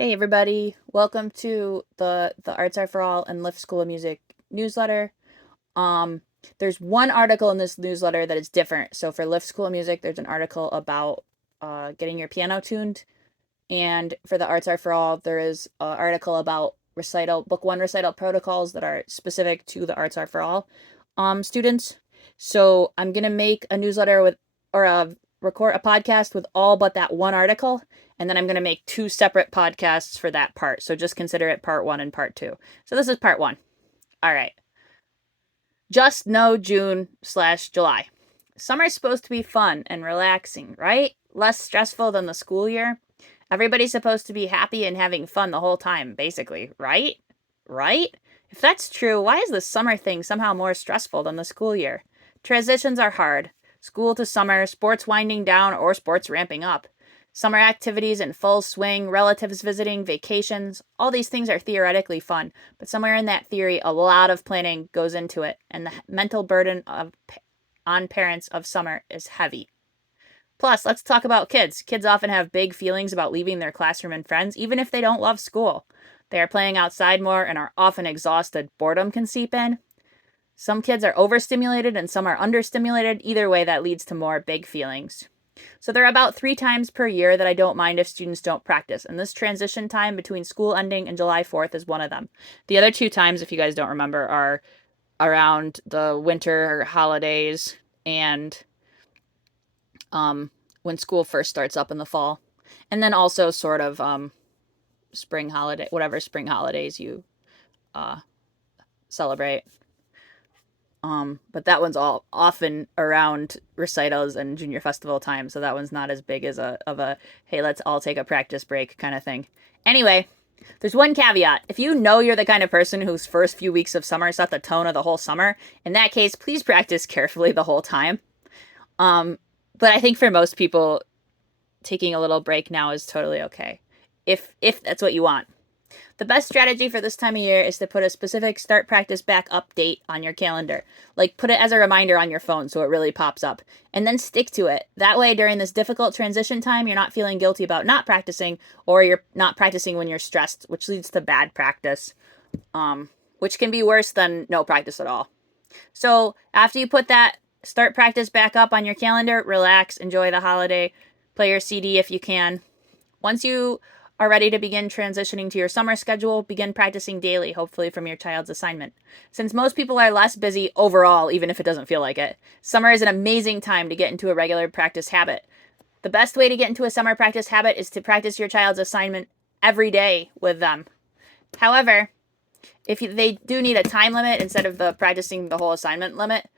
Hey everybody, welcome to the Arts Are for All and Lift School of Music newsletter. Um, there's one article in this newsletter that is different. So for Lift School of Music, there's an article about getting your piano tuned, and for the Arts Are for All, there is an article about book one recital protocols that are specific to the Arts Are for All students. So I'm gonna make a newsletter with or record a podcast with all but that one article, and then I'm gonna make two separate podcasts for that part. So just consider it part one and part two. So this is part one. All right. Just know June/July. Summer's supposed to be fun and relaxing, right? Less stressful than the school year. Everybody's supposed to be happy and having fun the whole time, basically, right? Right? If that's true, why is the summer thing somehow more stressful than the school year? Transitions are hard. School to summer, sports winding down or sports ramping up. Summer activities in full swing, relatives visiting, vacations, all these things are theoretically fun, but somewhere in that theory, a lot of planning goes into it, and the mental burden on parents of summer is heavy. Plus, let's talk about kids. Kids often have big feelings about leaving their classroom and friends, even if they don't love school. They are playing outside more and are often exhausted. Boredom can seep in. Some kids are overstimulated and some are understimulated. Either way, that leads to more big feelings. So there are about 3 times per year that I don't mind if students don't practice, and this transition time between school ending and July 4th is one of them. The other 2 times, if you guys don't remember, are around the winter holidays and when school first starts up in the fall, and then also sort of spring holiday, whatever spring holidays you uh, celebrate. But that one's all often around recitals and junior festival time, so that one's not as big as a hey, let's all take a practice break kind of thing. Anyway, there's one caveat. If you know you're the kind of person whose first few weeks of summer set the tone of the whole summer, in that case, please practice carefully the whole time. But I think for most people, taking a little break now is totally okay, if that's what you want. The best strategy for this time of year is to put a specific start practice back update on your calendar. Like put it as a reminder on your phone so it really pops up. And then stick to it. That way, during this difficult transition time, you're not feeling guilty about not practicing, or you're not practicing when you're stressed, which leads to bad practice, which can be worse than no practice at all. So after you put that start practice back up on your calendar, relax, enjoy the holiday, play your CD if you can. Once you are ready to begin transitioning to your summer schedule, begin practicing daily, hopefully from your child's assignment. Since most people are less busy overall, even if it doesn't feel like it, summer is an amazing time to get into a regular practice habit. The best way to get into a summer practice habit is to practice your child's assignment every day with them. However, if they do need a time limit instead of the practicing the whole assignment limit,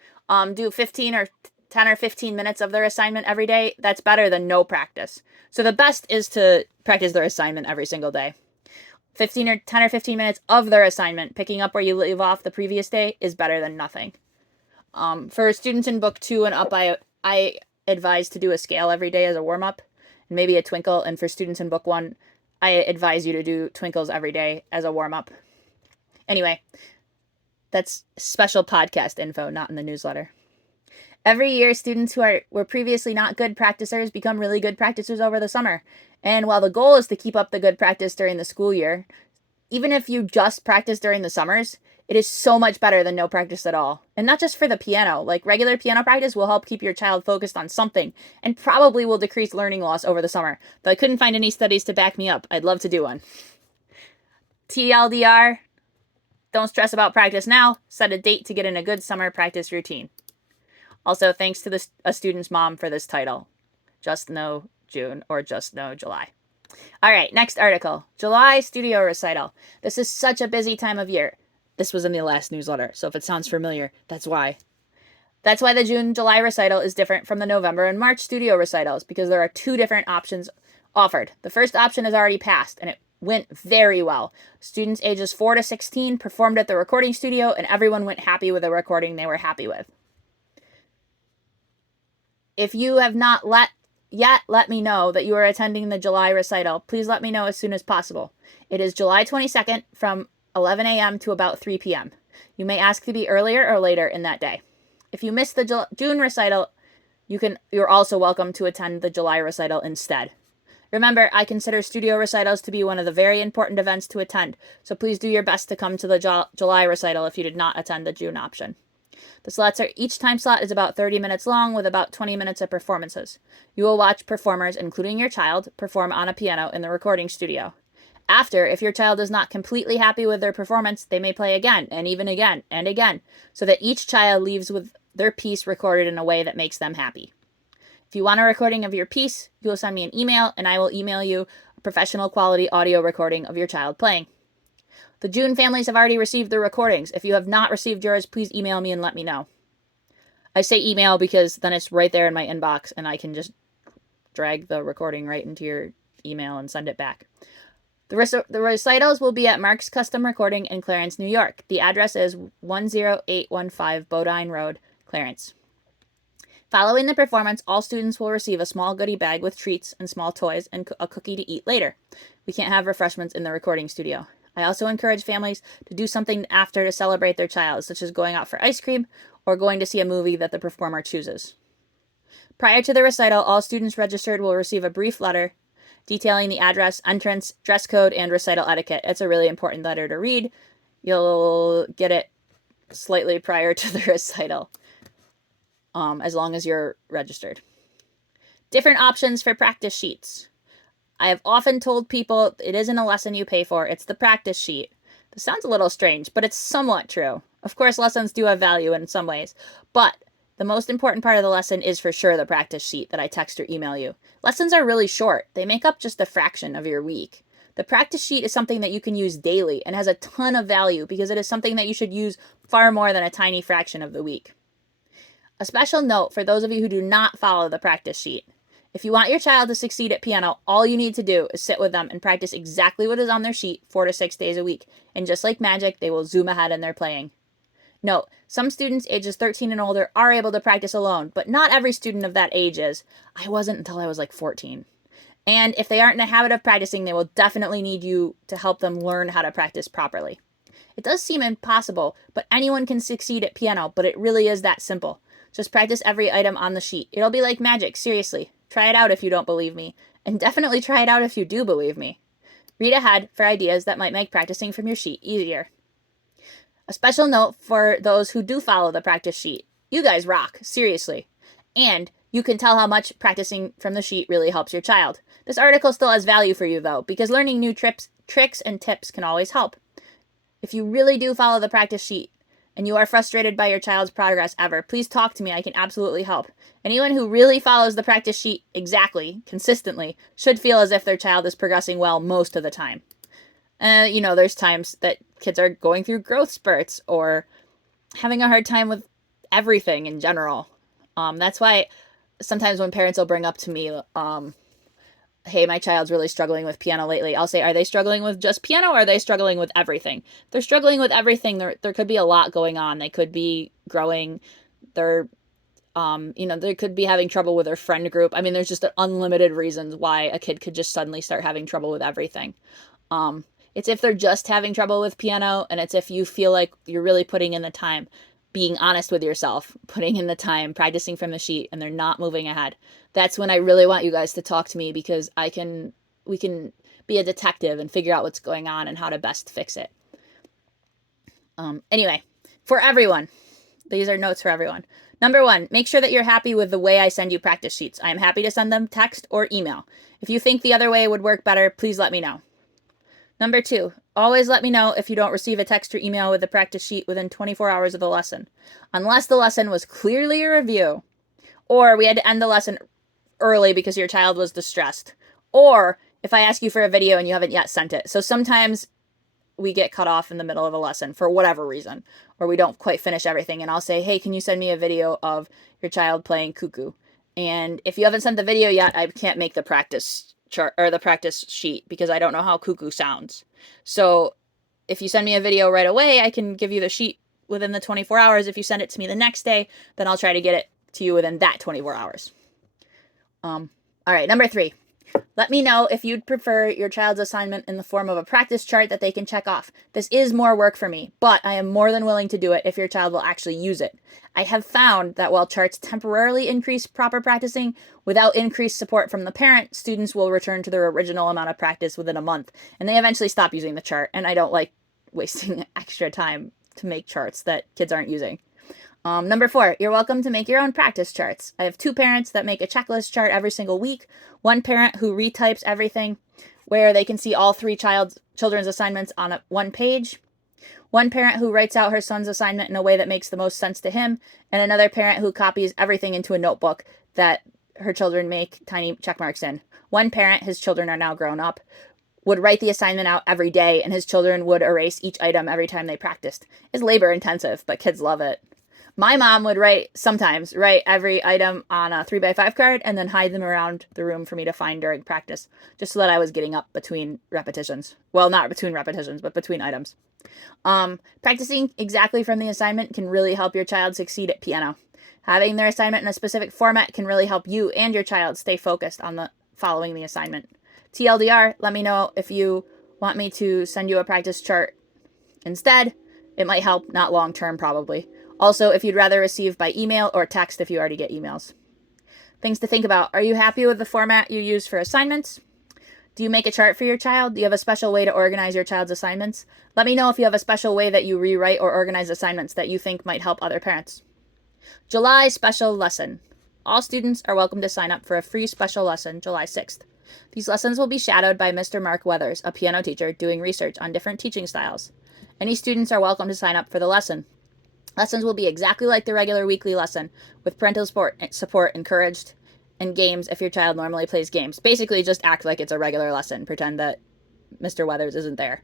do 15 or 10 or 15 minutes of their assignment every day. That's better than no practice. So the best is to practice their assignment every single day. 15 or 10 or 15 minutes of their assignment, picking up where you leave off the previous day, is better than nothing. For students in book 2 and up, I advise to do a scale every day as a warm up, and maybe a twinkle. And for students in book 1, I advise you to do twinkles every day as a warm up. Anyway, that's special podcast info, not in the newsletter. Every year, students who were previously not good practicers become really good practicers over the summer. And while the goal is to keep up the good practice during the school year, even if you just practice during the summers, it is so much better than no practice at all. And not just for the piano. Like regular piano practice will help keep your child focused on something and probably will decrease learning loss over the summer. Though I couldn't find any studies to back me up. I'd love to do one. TLDR, don't stress about practice now. Set a date to get in a good summer practice routine. Also, thanks to a student's mom for this title. Just Know June or Just Know July. All right, next article. July studio recital. This is such a busy time of year. This was in the last newsletter, so if it sounds familiar, that's why. That's why the June-July recital is different from the November and March studio recitals, because there are 2 different options offered. The first option is already passed, and it went very well. Students ages 4 to 16 performed at the recording studio, and everyone went happy with the recording they were happy with. If you have not let me know that you are attending the July recital, please let me know as soon as possible. It is July 22nd from 11 a.m. to about 3 p.m. You may ask to be earlier or later in that day. If you missed the June recital, you're also welcome to attend the July recital instead. Remember, I consider studio recitals to be one of the very important events to attend, so please do your best to come to the July recital if you did not attend the June option. Each time slot is about 30 minutes long with about 20 minutes of performances. You will watch performers, including your child, perform on a piano in the recording studio. After, if your child is not completely happy with their performance, they may play again and even again and again, so that each child leaves with their piece recorded in a way that makes them happy. If you want a recording of your piece, you will send me an email and I will email you a professional quality audio recording of your child playing. The June families have already received their recordings. If you have not received yours, please email me and let me know. I say email because then it's right there in my inbox and I can just drag the recording right into your email and send it back. The recitals will be at Mark's Custom Recording in Clarence, New York. The address is 10815 Bodine Road, Clarence. Following the performance, all students will receive a small goodie bag with treats and small toys and a cookie to eat later. We can't have refreshments in the recording studio. I also encourage families to do something after to celebrate their child, such as going out for ice cream or going to see a movie that the performer chooses. Prior to the recital, all students registered will receive a brief letter detailing the address, entrance, dress code, and recital etiquette. It's a really important letter to read. You'll get it slightly prior to the recital, as long as you're registered. Different options for practice sheets. I have often told people it isn't a lesson you pay for, it's the practice sheet. This sounds a little strange, but it's somewhat true. Of course, lessons do have value in some ways, but the most important part of the lesson is for sure the practice sheet that I text or email you. Lessons are really short. They make up just a fraction of your week. The practice sheet is something that you can use daily and has a ton of value because it is something that you should use far more than a tiny fraction of the week. A special note for those of you who do not follow the practice sheet. If you want your child to succeed at piano, all you need to do is sit with them and practice exactly what is on their sheet 4 to 6 days a week. And just like magic, they will zoom ahead in their playing. Note, some students ages 13 and older are able to practice alone, but not every student of that age is. I wasn't until I was like 14. And if they aren't in the habit of practicing, they will definitely need you to help them learn how to practice properly. It does seem impossible, but anyone can succeed at piano, but it really is that simple. Just practice every item on the sheet. It'll be like magic, seriously. Try it out if you don't believe me, and definitely try it out if you do believe me. Read ahead for ideas that might make practicing from your sheet easier. A special note for those who do follow the practice sheet. You guys rock, seriously. And you can tell how much practicing from the sheet really helps your child. This article still has value for you, though, because learning new tricks and tips can always help. If you really do follow the practice sheet, and you are frustrated by your child's progress ever, please talk to me. I can absolutely help. Anyone who really follows the practice sheet exactly, consistently, should feel as if their child is progressing well most of the time. There's times that kids are going through growth spurts or having a hard time with everything in general. That's why sometimes when parents will bring up to me, hey, my child's really struggling with piano lately, I'll say, are they struggling with just piano or are they struggling with everything? If they're struggling with everything, there could be a lot going on. They could be growing their, they could be having trouble with their friend group. I mean, there's just unlimited reasons why a kid could just suddenly start having trouble with everything. It's if they're just having trouble with piano, and it's if you feel like you're really putting in the time, being honest with yourself, putting in the time, practicing from the sheet, and they're not moving ahead. That's when I really want you guys to talk to me, because we can be a detective and figure out what's going on and how to best fix it. Anyway, for everyone, these are notes for everyone. Number 1, make sure that you're happy with the way I send you practice sheets. I am happy to send them text or email. If you think the other way would work better, please let me know. Number 2, always let me know if you don't receive a text or email with the practice sheet within 24 hours of the lesson, unless the lesson was clearly a review, or we had to end the lesson early because your child was distressed, or if I ask you for a video and you haven't yet sent it. So sometimes we get cut off in the middle of a lesson for whatever reason, or we don't quite finish everything, and I'll say, hey, can you send me a video of your child playing cuckoo? And if you haven't sent the video yet, I can't make the practice chart or the practice sheet because I don't know how cuckoo sounds. So if you send me a video right away, I can give you the sheet within the 24 hours. If you send it to me the next day, then I'll try to get it to you within that 24 hours. All right, number 3. Let me know if you'd prefer your child's assignment in the form of a practice chart that they can check off. This is more work for me, but I am more than willing to do it if your child will actually use it. I have found that while charts temporarily increase proper practicing, without increased support from the parent, students will return to their original amount of practice within a month, and they eventually stop using the chart, and I don't like wasting extra time to make charts that kids aren't using. Number 4, you're welcome to make your own practice charts. I have 2 parents that make a checklist chart every single week. One parent who retypes everything where they can see all 3 children's assignments on one page. One parent who writes out her son's assignment in a way that makes the most sense to him. And another parent who copies everything into a notebook that her children make tiny check marks in. One parent, his children are now grown up, would write the assignment out every day, and his children would erase each item every time they practiced. It's labor intensive, but kids love it. My mom would sometimes write every item on a 3x5 card and then hide them around the room for me to find during practice, just so that I was getting up between repetitions. Well, not between repetitions, but between items. Practicing exactly from the assignment can really help your child succeed at piano. Having their assignment in a specific format can really help you and your child stay focused on following the assignment. TLDR, let me know if you want me to send you a practice chart instead. It might help, not long term probably. Also, if you'd rather receive by email or text if you already get emails. Things to think about. Are you happy with the format you use for assignments? Do you make a chart for your child? Do you have a special way to organize your child's assignments? Let me know if you have a special way that you rewrite or organize assignments that you think might help other parents. July special lesson. All students are welcome to sign up for a free special lesson July 6th. These lessons will be shadowed by Mr. Mark Weathers, a piano teacher, doing research on different teaching styles. Any students are welcome to sign up for the lesson. Lessons will be exactly like the regular weekly lesson, with parental support encouraged, and games if your child normally plays games. Basically, just act like it's a regular lesson. Pretend that Mr. Weathers isn't there.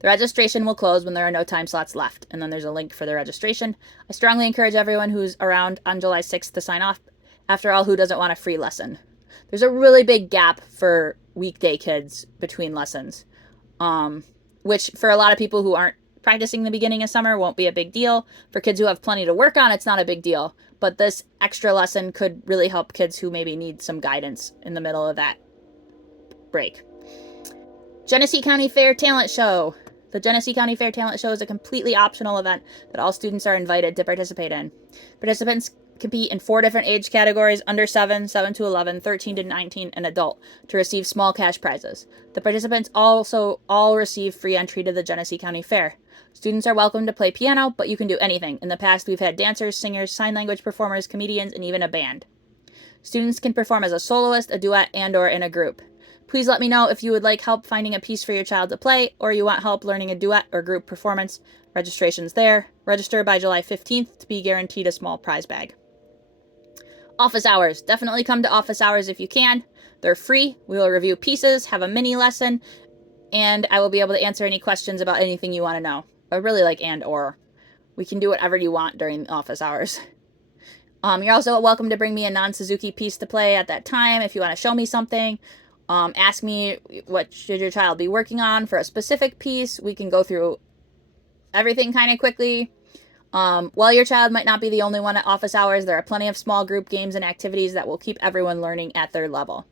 The registration will close when there are no time slots left, and then there's a link for the registration. I strongly encourage everyone who's around on July 6th to sign off. After all, who doesn't want a free lesson? There's a really big gap for weekday kids between lessons, which for a lot of people who aren't practicing the beginning of summer won't be a big deal. For kids who have plenty to work on, it's not a big deal. But this extra lesson could really help kids who maybe need some guidance in the middle of that break. Genesee County Fair Talent Show. The Genesee County Fair Talent Show is a completely optional event that all students are invited to participate in. Participants compete in 4 different age categories: under 7, 7 to 11, 13 to 19, and adult, to receive small cash prizes. The participants also all receive free entry to the Genesee County Fair. Students are welcome to play piano, but you can do anything. In the past, we've had dancers, singers, sign language performers, comedians, and even a band. Students can perform as a soloist, a duet, and/or in a group. Please let me know if you would like help finding a piece for your child to play, or you want help learning a duet or group performance. Registration's there. Register by July 15th to be guaranteed a small prize bag. Office hours. Definitely come to office hours if you can. They're free. We will review pieces, have a mini lesson, and I will be able to answer any questions about anything you want to know. I really like and/or. We can do whatever you want during office hours. You're also welcome to bring me a non-Suzuki piece to play at that time if you want to show me something. Ask me what should your child be working on for a specific piece. We can go through everything kind of quickly. While your child might not be the only one at office hours, there are plenty of small group games and activities that will keep everyone learning at their level.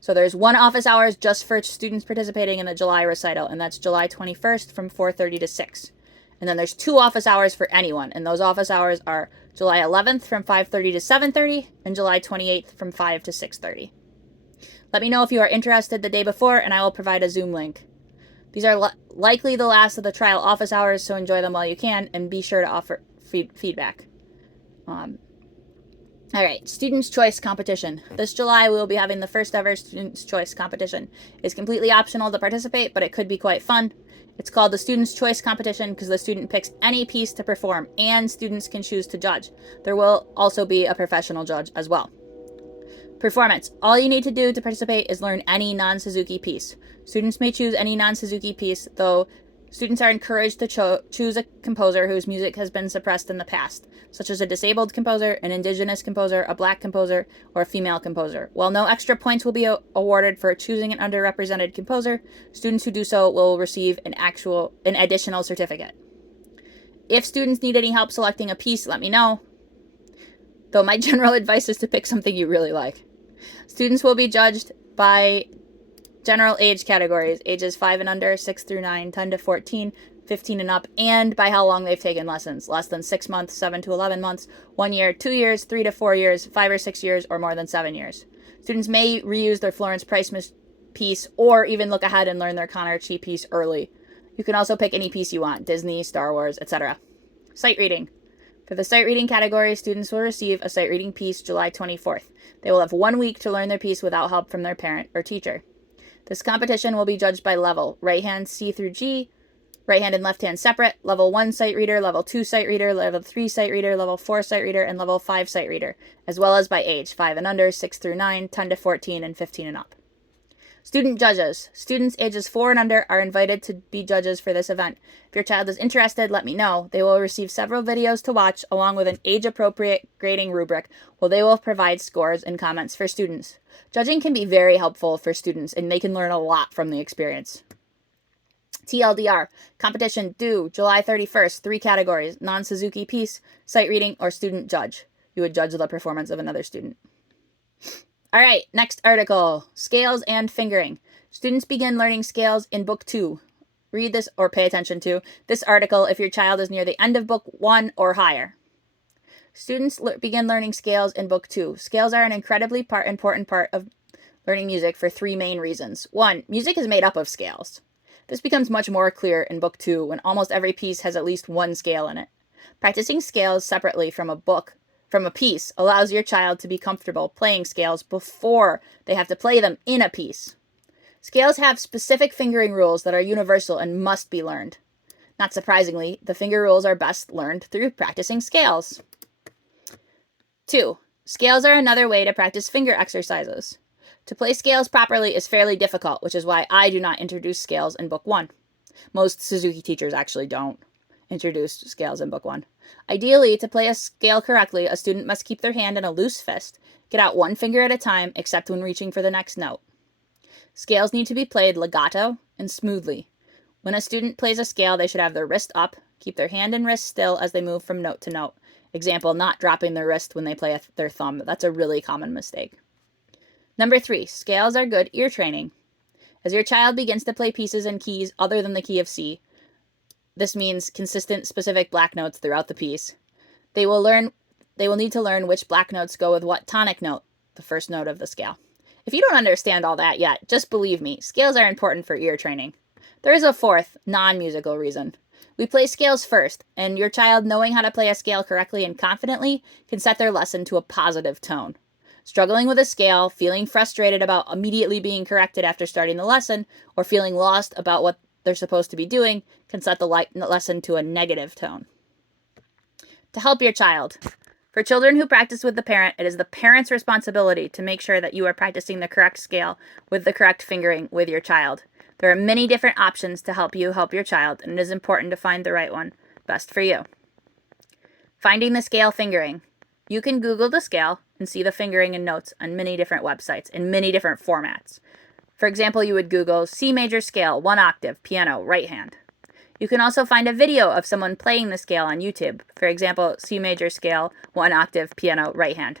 So there's one office hours just for students participating in the July recital, and that's July 21st from 4:30 to 6. And then there's 2 office hours for anyone, and those office hours are July 11th from 5:30 to 7:30 and July 28th from 5 to 6:30. Let me know if you are interested the day before, and I will provide a Zoom link. These are likely the last of the trial office hours, so enjoy them while you can, and be sure to offer feedback. All right, Students' Choice Competition. This July, we will be having the first ever Students' Choice Competition. It's completely optional to participate, but it could be quite fun. It's called the Students' Choice Competition because the student picks any piece to perform, and students can choose to judge. There will also be a professional judge as well. Performance. All you need to do to participate is learn any non-Suzuki piece. Students may choose any non-Suzuki piece, though students are encouraged to choose a composer whose music has been suppressed in the past, such as a disabled composer, an indigenous composer, a black composer, or a female composer. While no extra points will be awarded for choosing an underrepresented composer, students who do so will receive an additional certificate. If students need any help selecting a piece, let me know. Though my general advice is to pick something you really like. Students will be judged by general age categories, ages 5 and under, 6 through 9, 10 to 14, 15 and up, and by how long they've taken lessons, less than 6 months, 7 to 11 months, 1 year, 2 years, 3 to 4 years, 5 or 6 years, or more than 7 years. Students may reuse their Florence Price piece or even look ahead and learn their Conner Chi piece early. You can also pick any piece you want, Disney, Star Wars, etc. Sight reading. For the sight reading category, students will receive a sight reading piece July 24th. They will have 1 week to learn their piece without help from their parent or teacher. This competition will be judged by level, right hand C through G, right hand and left hand separate, level 1 sight reader, level 2 sight reader, level 3 sight reader, level 4 sight reader, and level 5 sight reader, as well as by age, 5 and under, 6 through 9, 10 to 14, and 15 and up. Student judges. Students ages 4 and under are invited to be judges for this event. If your child is interested, let me know. They will receive several videos to watch along with an age-appropriate grading rubric, where they will provide scores and comments for students. Judging can be very helpful for students, and they can learn a lot from the experience. TLDR, competition due July 31st, 3 categories, non-Suzuki piece, sight reading, or student judge. You would judge the performance of another student. All right, next article, scales and fingering. Students begin learning scales in book 2. Read this or pay attention to this article if your child is near the end of book 1 or higher. Students begin learning scales in book 2. Scales are an incredibly important part of learning music for 3 main reasons. 1, music is made up of scales. This becomes much more clear in book 2 when almost every piece has at least 1 scale in it. Practicing scales separately from a piece allows your child to be comfortable playing scales before they have to play them in a piece. Scales have specific fingering rules that are universal and must be learned. Not surprisingly, the finger rules are best learned through practicing scales. 2. Scales are another way to practice finger exercises. To play scales properly is fairly difficult, which is why I do not introduce scales in book 1. Most Suzuki teachers actually don't introduce scales in book 1. Ideally, to play a scale correctly, a student must keep their hand in a loose fist, get out 1 finger at a time, except when reaching for the next note. Scales need to be played legato and smoothly. When a student plays a scale, they should have their wrist up, keep their hand and wrist still as they move from note to note. Example, not dropping their wrist when they play their thumb. That's a really common mistake. Number 3, scales are good ear training. As your child begins to play pieces and keys other than the key of C, this means consistent, specific black notes throughout the piece. They will need to learn which black notes go with what tonic note, the first note of the scale. If you don't understand all that yet, just believe me, scales are important for ear training. There is a 4th, non-musical reason. We play scales first, and your child knowing how to play a scale correctly and confidently can set their lesson to a positive tone. Struggling with a scale, feeling frustrated about immediately being corrected after starting the lesson, or feeling lost about what they're supposed to be doing can set the lesson to a negative tone. To help your child. For children who practice with the parent, it is the parent's responsibility to make sure that you are practicing the correct scale with the correct fingering with your child. There are many different options to help you help your child, and it is important to find the right one best for you. Finding the scale fingering. You can Google the scale and see the fingering and notes on many different websites in many different formats. For example, you would Google C major scale, 1 octave, piano, right hand. You can also find a video of someone playing the scale on YouTube. For example, C major scale, 1 octave, piano, right hand.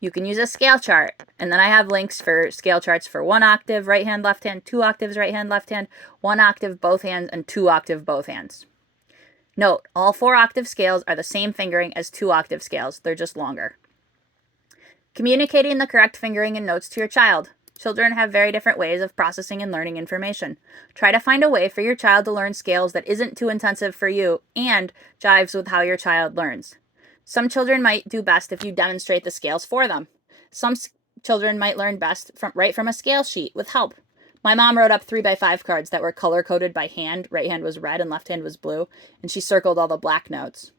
You can use a scale chart, and then I have links for scale charts for 1 octave, right hand, left hand, 2 octaves, right hand, left hand, 1 octave, both hands, and 2 octave, both hands. Note, all 4 octave scales are the same fingering as 2 octave scales. They're just longer. Communicating the correct fingering and notes to your child. Children have very different ways of processing and learning information. Try to find a way for your child to learn scales that isn't too intensive for you and jives with how your child learns. Some children might do best if you demonstrate the scales for them. Some children might learn best right from a scale sheet with help. My mom wrote up 3x5 cards that were color-coded by hand. Right hand was red and left hand was blue, and she circled all the black notes.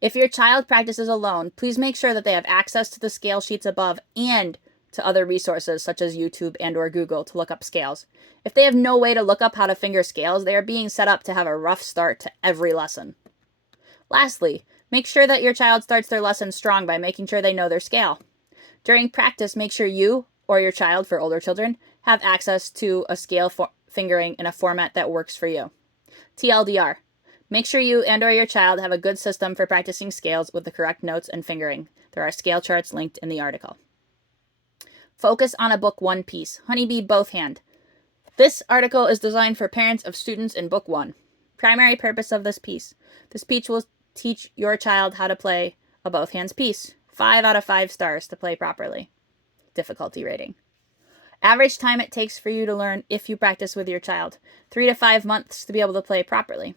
If your child practices alone, please make sure that they have access to the scale sheets above and to other resources such as YouTube and or Google to look up scales. If they have no way to look up how to finger scales, they are being set up to have a rough start to every lesson. Lastly, make sure that your child starts their lesson strong by making sure they know their scale. During practice, make sure you or your child, for older children, have access to a scale fingering in a format that works for you. TLDR. Make sure you and or your child have a good system for practicing scales with the correct notes and fingering. There are scale charts linked in the article. Focus on a Book 1 piece. Honeybee Both Hand. This article is designed for parents of students in Book 1. Primary purpose of this piece. This piece will teach your child how to play a both hands piece. 5 out of 5 stars to play properly. Difficulty rating. Average time it takes for you to learn if you practice with your child. 3 to 5 months to be able to play properly.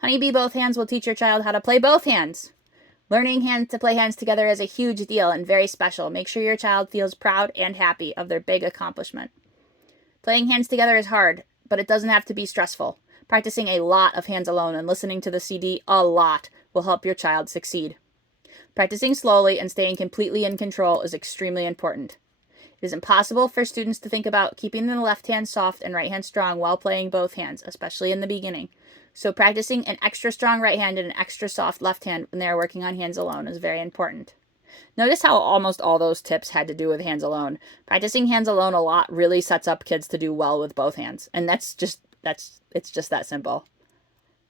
Honeybee Both Hands will teach your child how to play both hands. Learning to play hands together is a huge deal and very special. Make sure your child feels proud and happy of their big accomplishment. Playing hands together is hard, but it doesn't have to be stressful. Practicing a lot of hands alone and listening to the CD a lot will help your child succeed. Practicing slowly and staying completely in control is extremely important. It is impossible for students to think about keeping the left hand soft and right hand strong while playing both hands, especially in the beginning. So practicing an extra strong right hand and an extra soft left hand when they are working on hands alone is very important. Notice how almost all those tips had to do with hands alone. Practicing hands alone a lot really sets up kids to do well with both hands. And it's just that simple.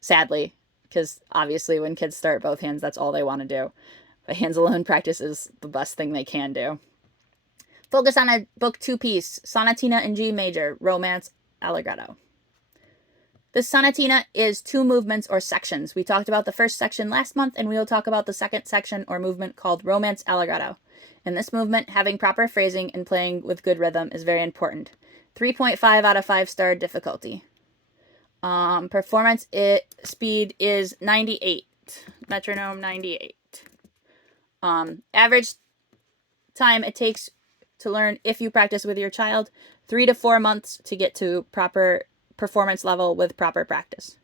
Sadly, because obviously when kids start both hands, that's all they want to do. But hands alone practice is the best thing they can do. Focus on a Book 2 piece, Sonatina in G major, Romance Allegretto. The sonatina is 2 movements or sections. We talked about the first section last month, and we will talk about the second section or movement called Romance Allegretto. In this movement, having proper phrasing and playing with good rhythm is very important. 3.5 out of 5 star difficulty. Performance speed is 98. Metronome 98. Average time it takes to learn if you practice with your child, 3 to 4 months to get to proper performance level with proper practice.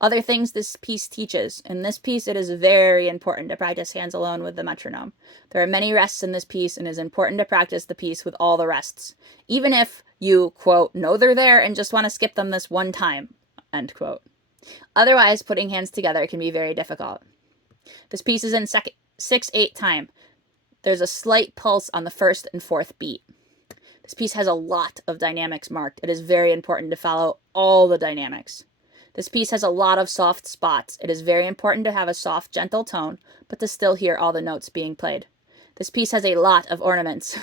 Other things this piece teaches. In this piece, it is very important to practice hands alone with the metronome. There are many rests in this piece, and it is important to practice the piece with all the rests, even if you, quote, know they're there and just want to skip them this one time, end quote. Otherwise, putting hands together can be very difficult. This piece is in 6/8 time. There's a slight pulse on the first and fourth beat. This piece has a lot of dynamics marked. It is very important to follow all the dynamics. This piece has a lot of soft spots. It is very important to have a soft, gentle tone, but to still hear all the notes being played. This piece has a lot of ornaments.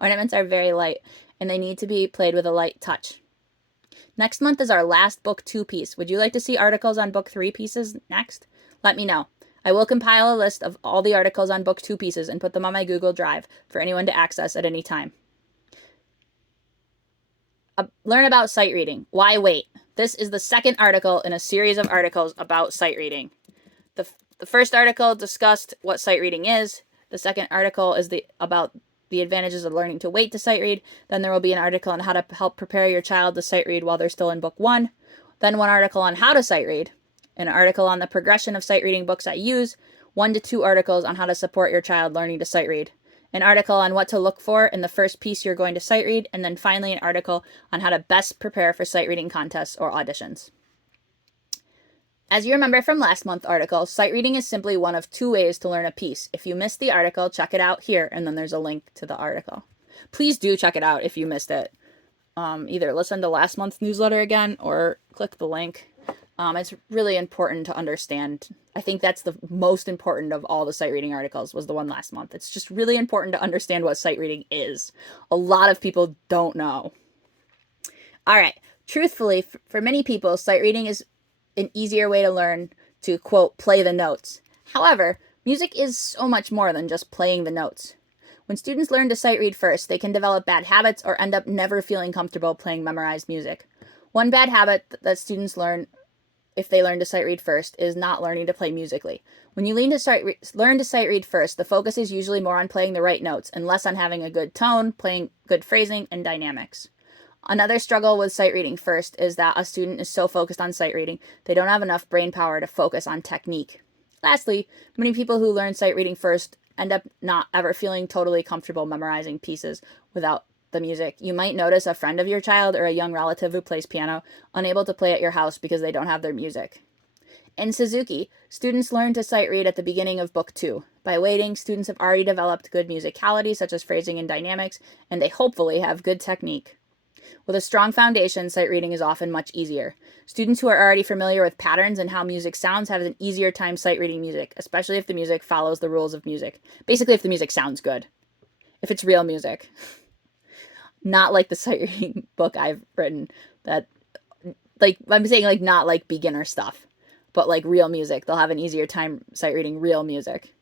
Ornaments are very light, and they need to be played with a light touch. Next month is our last Book 2 piece. Would you like to see articles on Book 3 pieces next? Let me know. I will compile a list of all the articles on Book 2 pieces and put them on my Google Drive for anyone to access at any time. Learn about sight reading. Why wait? This is the second article in a series of articles about sight reading. The first article discussed what sight reading is. The second article is about the advantages of learning to wait to sight read. Then there will be an article on how to help prepare your child to sight read while they're still in Book 1. Then one article on how to sight read. An article on the progression of sight reading books I use. 1 to 2 articles on how to support your child learning to sight read. An article on what to look for in the first piece you're going to sight read, and then finally an article on how to best prepare for sight reading contests or auditions. As you remember from last month's article, sight reading is simply one of 2 ways to learn a piece. If you missed the article, check it out here, and then there's a link to the article. Please do check it out if you missed it. Either listen to last month's newsletter again or click the link. It's really important to understand. I think that's the most important of all the sight reading articles was the one last month. It's just really important to understand what sight reading is. A lot of people don't know. All right. Truthfully, for many people, sight reading is an easier way to learn to, quote, play the notes. However, music is so much more than just playing the notes. When students learn to sight read first, they can develop bad habits or end up never feeling comfortable playing memorized music. One bad habit that students learn if they learn to sight read first is not learning to play musically. When you learn to sight read first, the focus is usually more on playing the right notes and less on having a good tone, playing good phrasing, and dynamics. Another struggle with sight reading first is that a student is so focused on sight reading, they don't have enough brain power to focus on technique. Lastly, many people who learn sight reading first end up not ever feeling totally comfortable memorizing pieces without the music. You might notice a friend of your child or a young relative who plays piano unable to play at your house because they don't have their music. In Suzuki, students learn to sight read at the beginning of Book 2. By waiting, students have already developed good musicality such as phrasing and dynamics, and they hopefully have good technique. With a strong foundation, sight reading is often much easier. Students who are already familiar with patterns and how music sounds have an easier time sight reading music, especially if the music follows the rules of music. Basically, if the music sounds good. If it's real music. Not like the sight reading book I've written that, like, I'm saying, like, not like beginner stuff, but like real music. They'll have an easier time sight reading real music.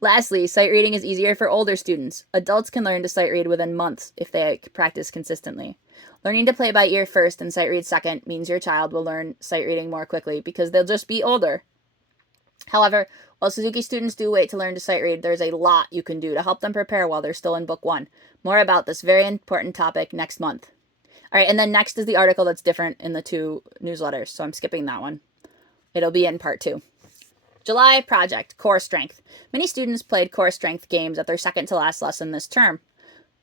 Lastly, sight reading is easier for older students. Adults can learn to sight read within months if they practice consistently. Learning to play by ear first and sight read second means your child will learn sight reading more quickly because they'll just be older. However, while Suzuki students do wait to learn to sight read, there's a lot you can do to help them prepare while they're still in book one. More about this very important topic next month. All right, and then next is the article that's different in the two newsletters, so I'm skipping that one. It'll be in part 2. July project, core strength. Many students played core strength games at their second to last lesson this term.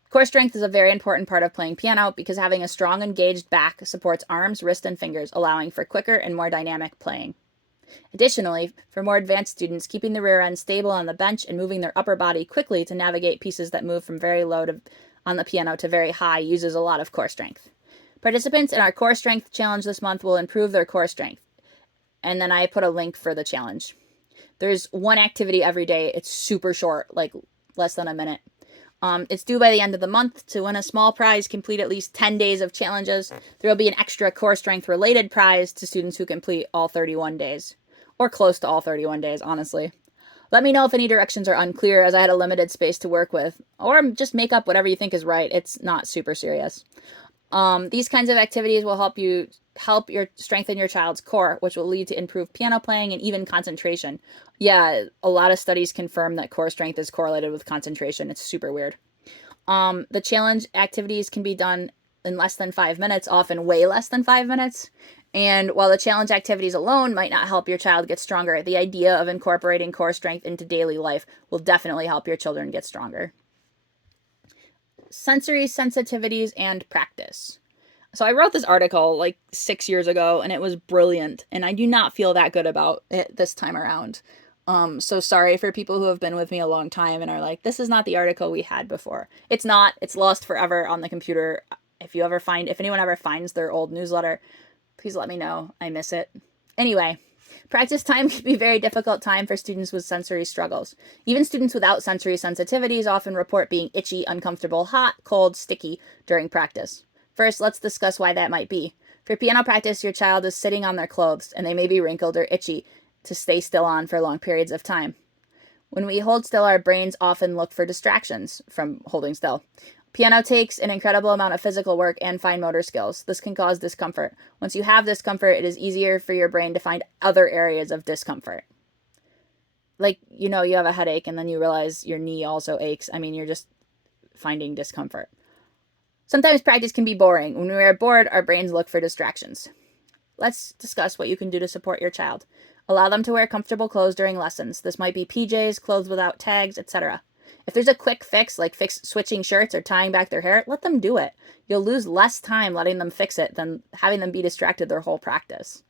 Core strength is a very important part of playing piano because having a strong, engaged back supports arms, wrist, and fingers, allowing for quicker and more dynamic playing. Additionally, for more advanced students, keeping the rear end stable on the bench and moving their upper body quickly to navigate pieces that move from very low on the piano to very high uses a lot of core strength. Participants in our core strength challenge this month will improve their core strength. And then I put a link for the challenge. There's one activity every day. It's super short, like less than a minute. It's due by the end of the month. To win a small prize, complete at least 10 days of challenges. There will be an extra core strength related prize to students who complete all 31 days. Or close to all 31 days, honestly. Let me know if any directions are unclear, as I had a limited space to work with. Or just make up whatever you think is right. It's not super serious. These kinds of activities will help strengthen your child's core, which will lead to improved piano playing and even concentration. Yeah, a lot of studies confirm that core strength is correlated with concentration. It's super weird. The challenge activities can be done in less than 5 minutes, often way less than 5 minutes. And while the challenge activities alone might not help your child get stronger, the idea of incorporating core strength into daily life will definitely help your children get stronger. Sensory sensitivities and practice. So I wrote this article like 6 years ago and it was brilliant, and I do not feel that good about it this time around. So sorry for people who have been with me a long time and are like, this is not the article we had before. It's not. It's lost forever on the computer. If anyone ever finds their old newsletter, please let me know. I miss it. Anyway, practice time can be a very difficult time for students with sensory struggles. Even students without sensory sensitivities often report being itchy, uncomfortable, hot, cold, sticky during practice. First, let's discuss why that might be. For piano practice, your child is sitting on their clothes, and they may be wrinkled or itchy to stay still on for long periods of time. When we hold still, our brains often look for distractions from holding still. Piano takes an incredible amount of physical work and fine motor skills. This can cause discomfort. Once you have discomfort, it is easier for your brain to find other areas of discomfort. Like, you have a headache and then you realize your knee also aches. I mean, you're just finding discomfort. Sometimes practice can be boring. When we are bored, our brains look for distractions. Let's discuss what you can do to support your child. Allow them to wear comfortable clothes during lessons. This might be PJs, clothes without tags, etc. If there's a quick fix, like switching shirts or tying back their hair, let them do it. You'll lose less time letting them fix it than having them be distracted their whole practice.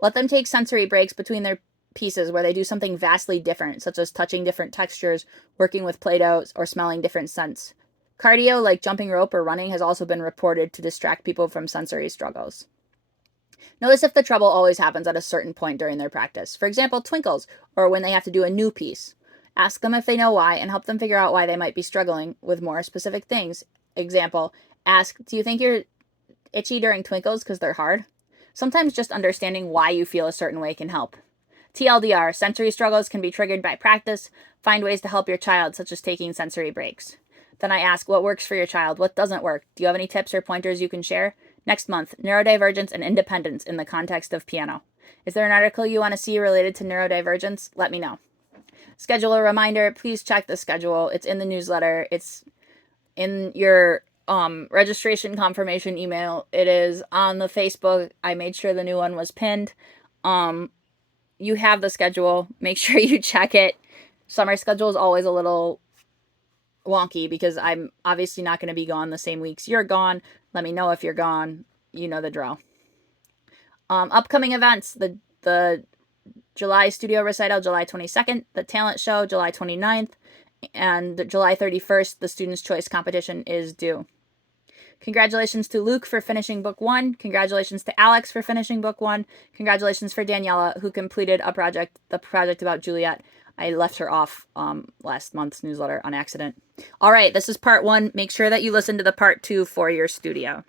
Let them take sensory breaks between their pieces where they do something vastly different, such as touching different textures, working with Play-Doh, or smelling different scents. Cardio, like jumping rope or running, has also been reported to distract people from sensory struggles. Notice if the trouble always happens at a certain point during their practice. For example, twinkles, or when they have to do a new piece. Ask them if they know why and help them figure out why they might be struggling with more specific things. Example, ask, do you think you're itchy during twinkles because they're hard? Sometimes just understanding why you feel a certain way can help. TLDR, sensory struggles can be triggered by practice. Find ways to help your child, such as taking sensory breaks. Then I ask, what works for your child? What doesn't work? Do you have any tips or pointers you can share? Next month, neurodivergence and independence in the context of piano. Is there an article you want to see related to neurodivergence? Let me know. Schedule a reminder. Please check the schedule. It's in the newsletter. It's in your registration confirmation email. It is on the Facebook. I made sure the new one was pinned. You have the schedule. Make sure you check it. Summer schedule is always a little wonky because I'm obviously not going to be gone the same weeks you're gone. Let me know if you're gone. You know the drill. Upcoming events, the July studio recital, July 22nd, the talent show, July 29th, and July 31st, the Students' Choice competition is due. Congratulations to Luke for finishing book 1. Congratulations to Alex for finishing book 1. Congratulations for Daniela, who completed the project about Juliet. I left her off last month's newsletter on accident. All right, this is part 1. Make sure that you listen to the part 2 for your studio.